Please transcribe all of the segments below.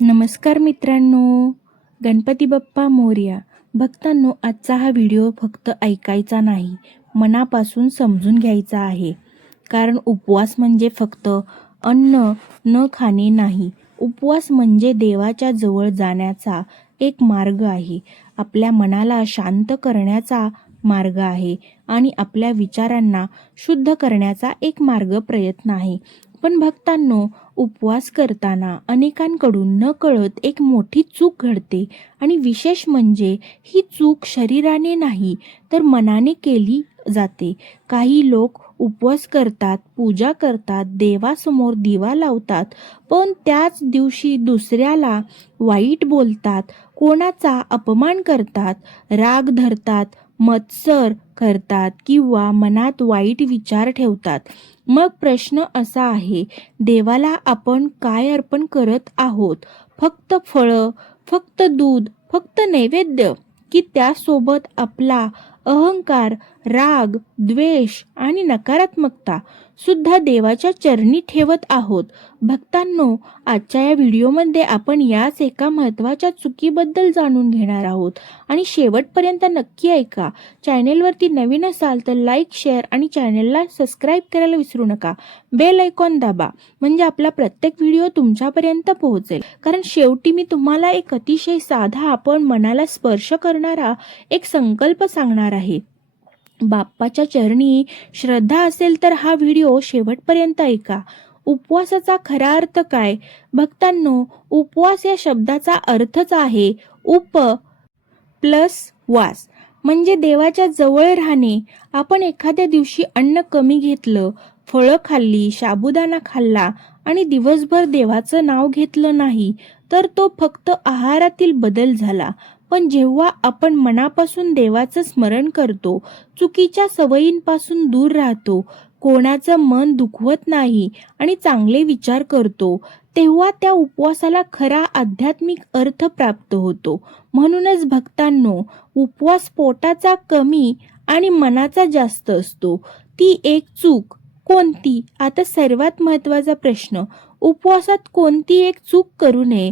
नमस्कार मित्रांनो, गणपती बाप्पा मोरया. भक्तांनो, आजचा हा व्हिडिओ फक्त ऐकायचा नाही, मनापासून समजून घ्यायचा आहे. कारण उपवास म्हणजे फक्त अन्न न खाणे नाही. उपवास म्हणजे देवाच्या जवळ जाण्याचा एक मार्ग आहे. आपल्या मनाला शांत करण्याचा मार्ग आहे आणि आपल्या विचारांना शुद्ध करण्याचा एक मार्ग प्रयत्न आहे. पण भक्तांनो, उपवास करताना अनेकांकडून नकळत एक मोठी चूक घडते आणि विशेष म्हणजे ही चूक शरीराने नाही तर मनाने केली जाते. काही लोक उपवास करतात, पूजा करतात, देवासमोर दिवा लावतात, पण त्याच दिवशी दुसऱ्याला वाईट बोलतात, कोणाचा अपमान करतात, राग धरतात, मत्सर करतात किंवा मनात वाईट विचार ठेवतात. मग प्रश्न असा आहे, देवाला आपण काय अर्पण करत आहोत? फक्त फळं, फक्त दूध, फक्त नैवेद्य, की त्यासोबत आपला अहंकार, राग, द्वेष आणि नकारात्मकता सुद्धा देवाच्या चरणी ठेवत आहोत? भक्तांनो, आजच्या या व्हिडिओमध्ये आपण याच एका महत्त्वाच्या चुकीबद्दल जाणून घेणार आहोत आणि शेवटपर्यंत नक्की ऐका. चॅनेलवरती नवीन असाल तर लाईक, शेअर आणि चॅनेलला सबस्क्राईब करायला विसरू नका. बेल आयकॉन दाबा, म्हणजे आपला प्रत्येक व्हिडिओ तुमच्यापर्यंत पोहोचेल. कारण शेवटी मी तुम्हाला एक अतिशय साधा, आपण मनाला स्पर्श करणारा एक संकल्प सांगणार आहे. बाप्पाच्या चरणी श्रद्धा असेल तर हा व्हिडिओ शेवटपर्यंत ऐका. उपवासाचा खरा अर्थ काय? भक्तांनो, उपवास या शब्दाचा अर्थच आहे उप प्लस वास, म्हणजे देवाच्या जवळ राहणे. आपण एखाद्या दिवशी अन्न कमी घेतलं, फळं खाल्ली, साबुदाणा खाल्ला आणि दिवसभर देवाचं नाव घेतलं नाही, तर तो फक्त आहारातील बदल झाला. पण जेव्हा आपण मनापासून देवाचं स्मरण करतो, चुकीच्या सवयींपासून दूर राहतो, कोणाचं मन दुखवत नाही आणि चांगले विचार करतो, तेव्हा त्या उपवासाला खरा आध्यात्मिक अर्थ प्राप्त होतो. म्हणूनच भक्तांनो, उपवास पोटाचा कमी आणि मनाचा जास्त असतो. ती एक चूक कोणती? आता सर्वात महत्त्वाचा प्रश्न, उपवासात कोणती एक चूक करू नये?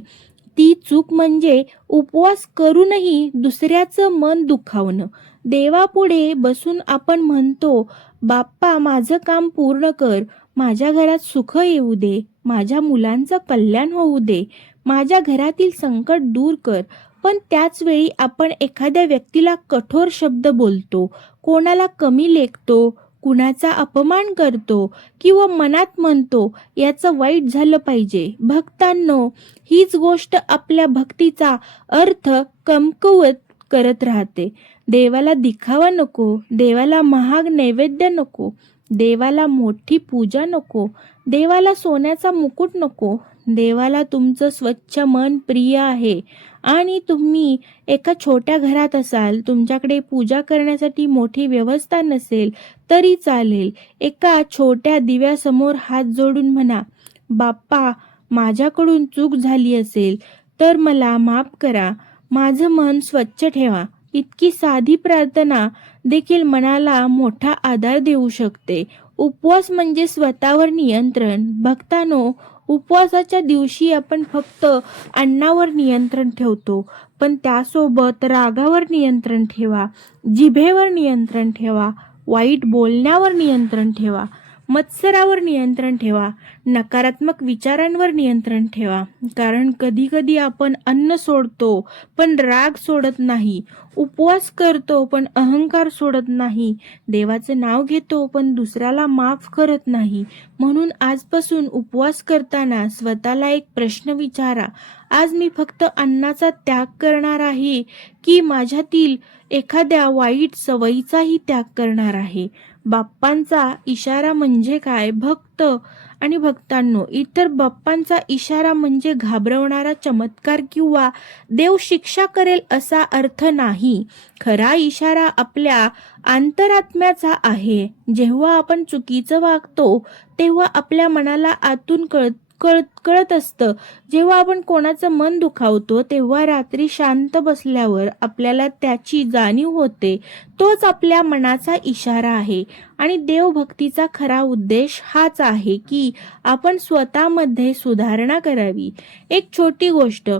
ती चूक म्हणजे उपवास करूनही दुसऱ्याचं मन दुखावणं. देवापुढे बसून आपण म्हणतो, बाप्पा माझं काम पूर्ण कर, माझ्या घरात सुख येऊ दे, माझ्या मुलांचं कल्याण होऊ दे, माझ्या घरातील संकट दूर कर. पण त्याच वेळी आपण एखाद्या व्यक्तीला कठोर शब्द बोलतो, कोणाला कमी लेखतो, कुणाचा अपमान करतो किंवा मनात म्हणतो याचं वाईट झालं पाहिजे. भक्तांनो, हीच गोष्ट आपल्या भक्तीचा अर्थ कमकुवत करत राहते. देवाला दिखावा नको, देवाला महाग नैवेद्य नको, देवाला मोठी पूजा नको, देवाला सोन्याचा मुकुट नको. देवाला तुमचं स्वच्छ मन प्रिय आहे. आणि तुम्ही एका छोट्या घरात असाल, तुमच्याकडे पूजा करण्यासाठी मोठी व्यवस्था नसेल तरी चालेल. एका छोट्या दिव्यासमोर हात जोडून म्हणा, बाप्पा माझ्याकडून चूक झाली असेल तर मला माफ करा, माझं मन स्वच्छ ठेवा. इतकी साधी प्रार्थना देखील मनाला मोठा आधार देऊ शकते. उपवास म्हणजे स्वतःवर नियंत्रण. भक्तांनो, उपवासाच्या दिवशी आपण फक्त अन्नावर नियंत्रण ठेवतो, पण त्यासोबत रागावर नियंत्रण ठेवा, जिभेवर नियंत्रण ठेवा, वाईट बोलण्यावर नियंत्रण ठेवा, मत्सरावर नियंत्रण ठेवा, नकारात्मक विचारांवर नियंत्रण ठेवा. कारण कधी कधी आपण अन्न सोडतो पण राग सोडत नाही, उपवास करतो पण अहंकार सोडत नाही, देवाचं नाव घेतो पण दुसऱ्याला माफ करत नाही. म्हणून आजपासून उपवास करताना स्वतःला एक प्रश्न विचारा, आज मी फक्त अन्नाचा त्याग करणार आहे की माझ्यातील एखाद्या वाईट सवयीचाही त्याग करणार आहे? बाप्पांचा इशारा म्हणजे काय? भक्त आणि भक्तांनो, इतर बाप्पांचा इशारा म्हणजे घाबरवणारा चमत्कार किंवा देव शिक्षा करेल असा अर्थ नाही. खरा इशारा आपल्या अंतरात्म्याचा आहे. जेव्हा आपण चुकीचं वागतो तेव्हा आपल्या मनाला आतून कळत असतं. जेव्हा आपण कोणाचं मन दुखावतो तेव्हा रात्री शांत बसल्यावर आपल्याला त्याची जाणीव होते. तोच आपल्या मनाचा इशारा आहे. आणि देवभक्तीचा खरा उद्देश हाच आहे की आपण स्वतःमध्ये सुधारणा करावी. एक छोटी गोष्ट,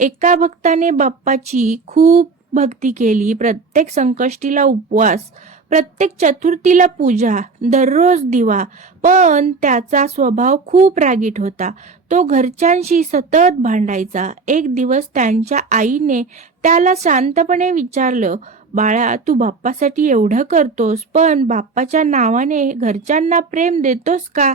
एका भक्ताने बाप्पाची खूप भक्ती केली. प्रत्येक संकष्टीला उपवास, प्रत्येक चतुर्थीला पूजा, दररोज दिवा. पण त्याचा स्वभाव खूप रागीट होता. तो घरच्यांशी सतत भांडायचा. एक दिवस त्यांच्या आईने त्याला शांतपणे विचारलं, बाळा, तू बाप्पासाठी एवढं करतोस, पण बाप्पाच्या नावाने घरच्यांना प्रेम देतोस का?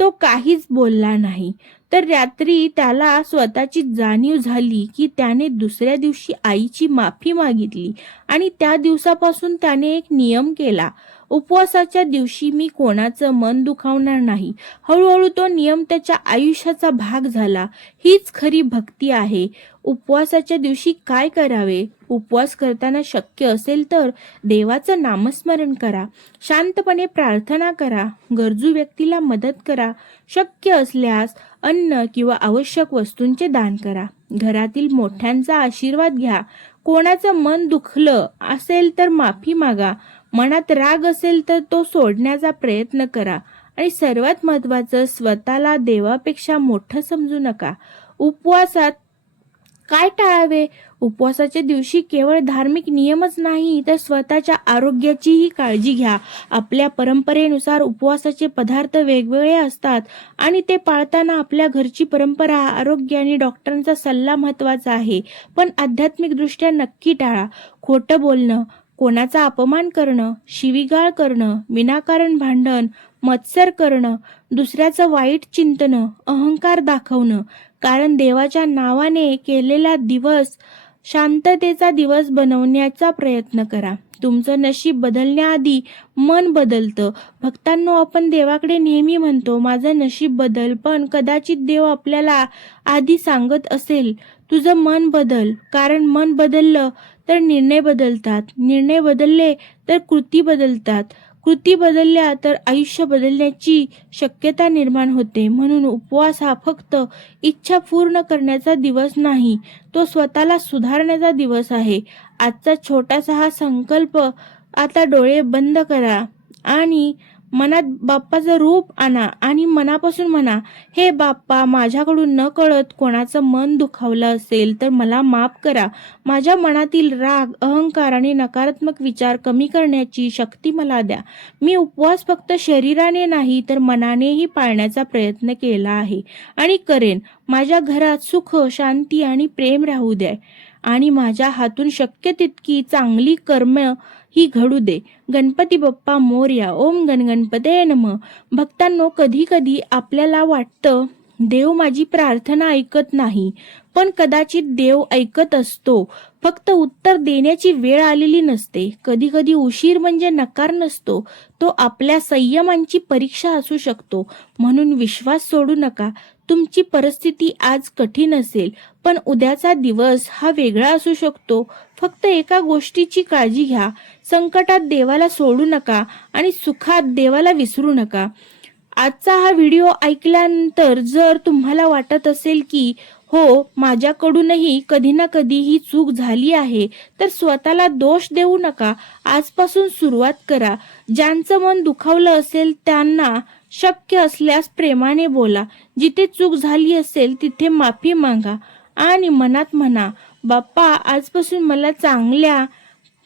तो काहीच बोलला नाही. तर रात्री त्याला स्वतःची जाणीव झाली की त्याने दुसऱ्या दिवशी आईची माफी मागितली. आणि त्या दिवसापासून त्याने एक नियम केला, उपवासाच्या दिवशी मी कोणाचं मन दुखावणार नाही. हळूहळू तो नियम त्याच्या आयुष्याचा भाग झाला. हीच खरी भक्ती आहे. उपवासाच्या दिवशी काय करावे? उपवास करताना शक्य असेल तर देवाचं नामस्मरण करा, शांतपणे प्रार्थना करा, गरजू व्यक्तीला मदत करा, शक्य असल्यास अन्न किंवा आवश्यक वस्तूंचे दान करा, घरातील मोठ्यांचा आशीर्वाद घ्या. कोणाचं मन दुखलं असेल तर माफी मागा, मनात राग असेल तर तो सोडण्याचा प्रयत्न करा. आणि सर्वात महत्त्वाचं, स्वतःला देवापेक्षा मोठं समजू नका. उपवासात काय टाळावे? उपवासाच्या दिवशी केवळ धार्मिक नियमच नाही तर स्वतःच्या आरोग्याचीही काळजी घ्या. आपल्या परंपरेनुसार उपवासाचे पदार्थ वेगवेगळे असतात आणि ते पाळताना आपल्या घरची परंपरा, आरोग्य आणि डॉक्टरांचा सल्ला महत्त्वाचा आहे. पण आध्यात्मिकदृष्ट्या नक्की टाळा. खोटं बोलणं, कोणाचा अपमान करणं, शिवीगाळ करणं, विनाकारण भांडण, मत्सर करणं, दुसऱ्याचं वाईट चिंतन, अहंकार दाखवणं. कारण देवाच्या नावाने केलेला दिवस शांततेचा दिवस बनवण्याचा प्रयत्न करा. तुमचं नशीब बदलण्याआधी मन बदलतं. भक्तांनो, आपण देवाकडे नेहमी म्हणतो, माझं नशीब बदल, पण कदाचित देव आपल्याला आधी सांगत असेल, तुझं मन बदल. कारण मन बदललं तर निर्णय बदलतात, निर्णय बदलले तर कृती बदलतात, कृती बदलल्या तर आयुष्य बदलण्याची शक्यता निर्माण होते. म्हणून उपवास हा फक्त इच्छा पूर्ण करण्याचा दिवस नाही, तो स्वतःला सुधारण्याचा दिवस आहे. आजचा छोटासा हा संकल्प, आता डोळे बंद करा आणि मनात बाप्पाचं रूप आणा आणि मनापासून म्हणा, हे बाप्पा, माझ्याकडून न कळत कोणाचं मन दुखावलं असेल तर मला माफ करा. माझ्या मनातील राग, अहंकार आणि नकारात्मक विचार कमी करण्याची शक्ती मला द्या. मी उपवास फक्त शरीराने नाही तर मनानेही पाळण्याचा प्रयत्न केला आहे आणि करेन. माझ्या घरात सुख, शांती आणि प्रेम राहू द्या आणि माझ्या हातून शक्य तितकी चांगली कर्म ही घडू दे. गणपती बाप्पा मोरया. ओम गणगणपते नमः. भक्तांनो, कधी कधी आपल्याला वाटतं देव माझी प्रार्थना ऐकत नाही, पण कदाचित देव ऐकत असतो, फक्त उत्तर देण्याची वेळ आलेली नसते. कधी कधी उशीर म्हणजे नकार नसतो, तो आपल्या संयमांची परीक्षा असू शकतो. म्हणून विश्वास सोडू नका. तुमची परिस्थिती आज कठीण असेल, पण उद्याचा दिवस हा वेगळा असू शकतो. फक्त एका गोष्टीची काळजी घ्या, संकटात देवाला सोडू नका आणि सुखात देवाला विसरू नका. आजचा हा व्हिडिओ ऐकल्यानंतर जर तुम्हाला वाटत असेल की हो, माझ्याकडूनही कधी ना कधी ही चूक झाली आहे, तर स्वतःला दोष देऊ नका. आजपासून सुरुवात करा. ज्यांचं मन दुखावलं असेल त्यांना शक्य असल्यास प्रेमाने बोला. जिथे चूक झाली असेल तिथे माफी मागा आणि मनात म्हणा, बाप्पा, आजपासून मला चांगल्या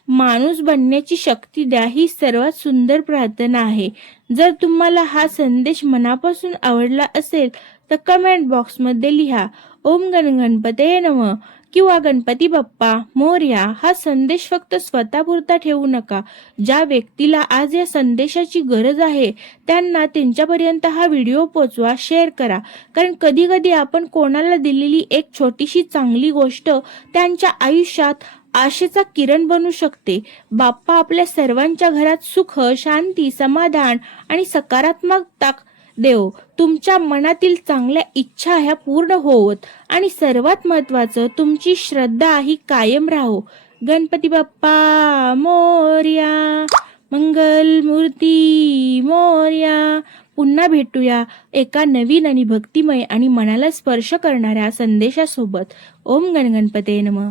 माणूस बनण्याची शक्ती द्या. ही सर्वात सुंदर प्रार्थना आहे. जर तुम्हाला हा संदेश मनापासून आवडला असेल तर कमेंट बॉक्समध्ये लिहा ओम गणगणपते नमः किंवा गणपती बाप्पा मोरया. हा संदेश फक्त स्वतःपुरता ठेवू नका. ज्या व्यक्तीला आज या संदेशाची गरज आहे त्यांना त्यांच्यापर्यंत हा व्हिडिओ पोचवा, शेअर करा. कारण कधी कधी आपण कोणाला दिलेली एक छोटीशी चांगली गोष्ट त्यांच्या आयुष्यात आशेचा किरण बनू शकते. बाप्पा आपल्या सर्वांच्या घरात सुख, शांती, समाधान आणि सकारात्मकता देव. तुमच्या मनातील चांगल्या इच्छा ह्या पूर्ण होवोत आणि सर्वात महत्वाचं, तुमची श्रद्धा ही कायम राहो. गणपती बाप्पा मोरया. मंगल मूर्ती मोरया. पुन्हा भेटूया एका नवीन आणि भक्तिमय आणि मनाला स्पर्श करणाऱ्या संदेशासोबत. ओम गणगणपते नमः.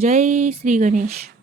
जय श्री गणेश.